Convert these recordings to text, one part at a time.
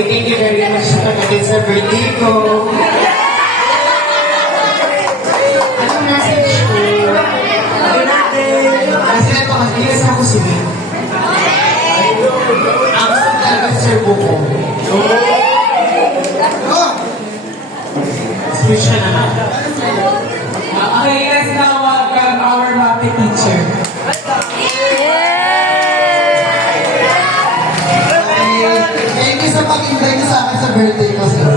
Ay, thank you very much sa pagdating sa birthday ko. Anong message ko? Kasi ito, mag-ilas ako si Vin. Ang talaga sir buko. Speech na naman. Okay, let's now welcome our Muppet teacher. Thank you sa pag-invite sa akin sa birthday ko, sir.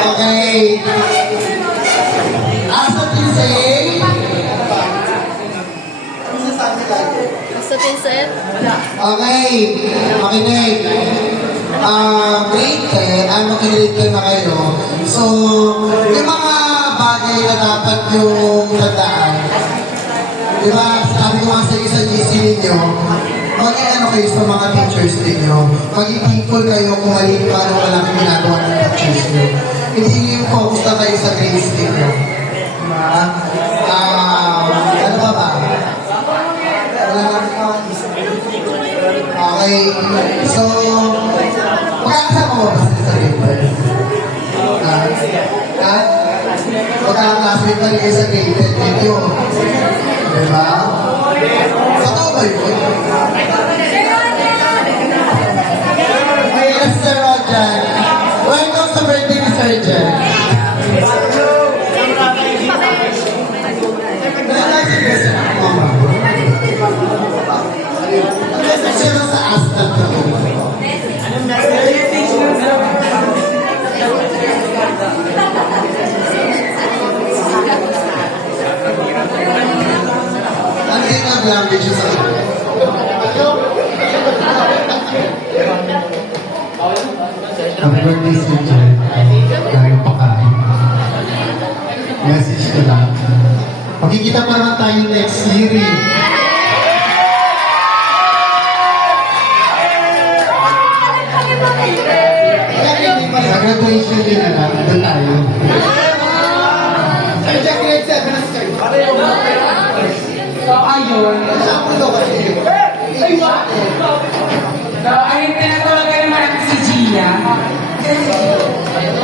Okay. As of today, Sa pinset? okay, makinig. Grade 10, mag-grade 10 na kayo. So, yung mga bagay na dapat yung tandaan. Di ba, sabi ko nga sa iyo sa GC ninyo, maging ano kayo sa mga teachers ninyo. Maging thankful kayo kung mali paano walang ginagawa ng teachers nyo. Hindi yung focus na kayo sa grades ninyo. Diba? Ano ba ba? Okay, so, magkakasama mo ba sa grade 10? Magkakasama pa rin sa grade 10 ninyo. Diba? Totoo ba yun? Yes, Sir Rojan. Welcome sa birthday ni Sir Jen. Sino sa Aston ka mo? Ano yung language sa Happy birthday, Sir Jen. Dahil pakain. Message ko lang. Magkikita pa naman tayo next year eh. Sa graduation din na lang, doon tayo. So, ayun. So, ayun, tinatawagan naman natin si Gia.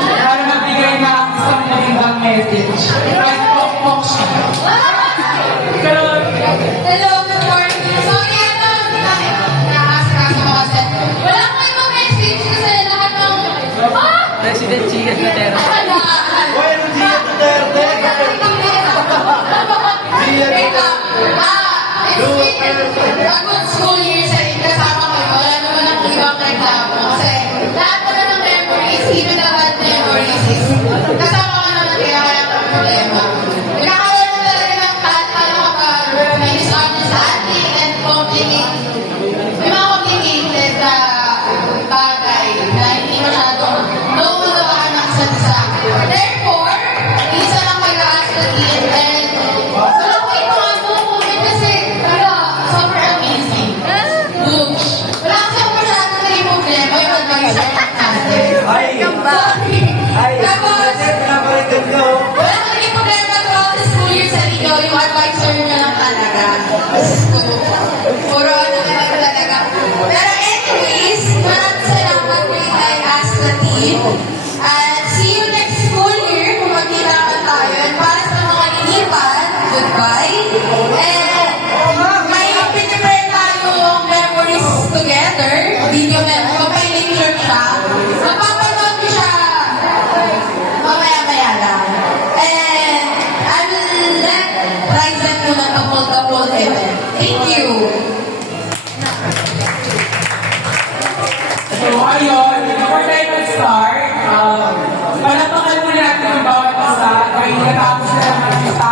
Para magbigay na isang magandang message. At pokpok siya. Hello, good morning. Sorry, nakasikaso ko kasi. Wala ko ibang message kasi lahat ng... President Gia Duterte. Bueno, Gia Duterte. Wait lang. A good school year sa kasama ko. Wala naman ang ibang reklamo. Kasi lahat ko na ng memories, even the bad memories, kasama ko naman kaya wala akong problema. Nagkakaroon na talaga ng talo kapag may misunderstanding and may mga complicated na bagay na hindi masyadong nauunawaan ng isa't isa. Therefore, isa lang mag-aasyatin and wala ko yung mga comment kasi super amazing. Oops. Wala kasi ako masyadong naging problema yung advice natin. Sorry. Tapos, wala ko naging problema throughout the school year sa inyo, yung advisor niya lang talaga. So, puro ano na lang talaga. Pero anyways, maraming salamat for you guys as the team. And see you next school year kung magkita ka tayo. And para sa mga inipan, goodbye. And may prepare tayong memories together. Video memories. Papay-lecture siya. Mapapanood ko siya mamaya-maya lang. And I will let Ryzen muna the whole event. Thank you. So, ayun, before tayo mag-start, palapakan muna natin ang bawat isa dahil natapos na naman ang isa.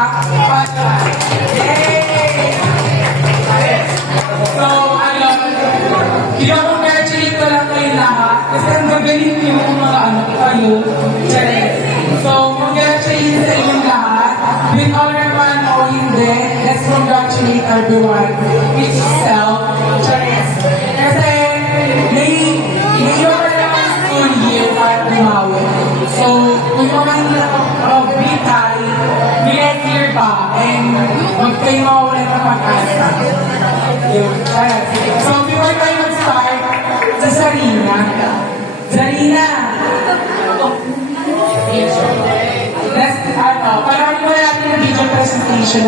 Yay! So, ayun, kinakongratulate ko lang kayo lahat kasi ang gagaling yung mga ano kayo. So, congratulations sa inyong lahat. With all your man o hindi, let's congratulate everyone. Each self. Kasi, naiiwan ka naman school year para bumawi. So, kung mga bitay, next year pa, and huwag kayong mawala So, before tayo mag-start, sa Zarina. Zarina! Let's, panoorin mo natin yung video presentation.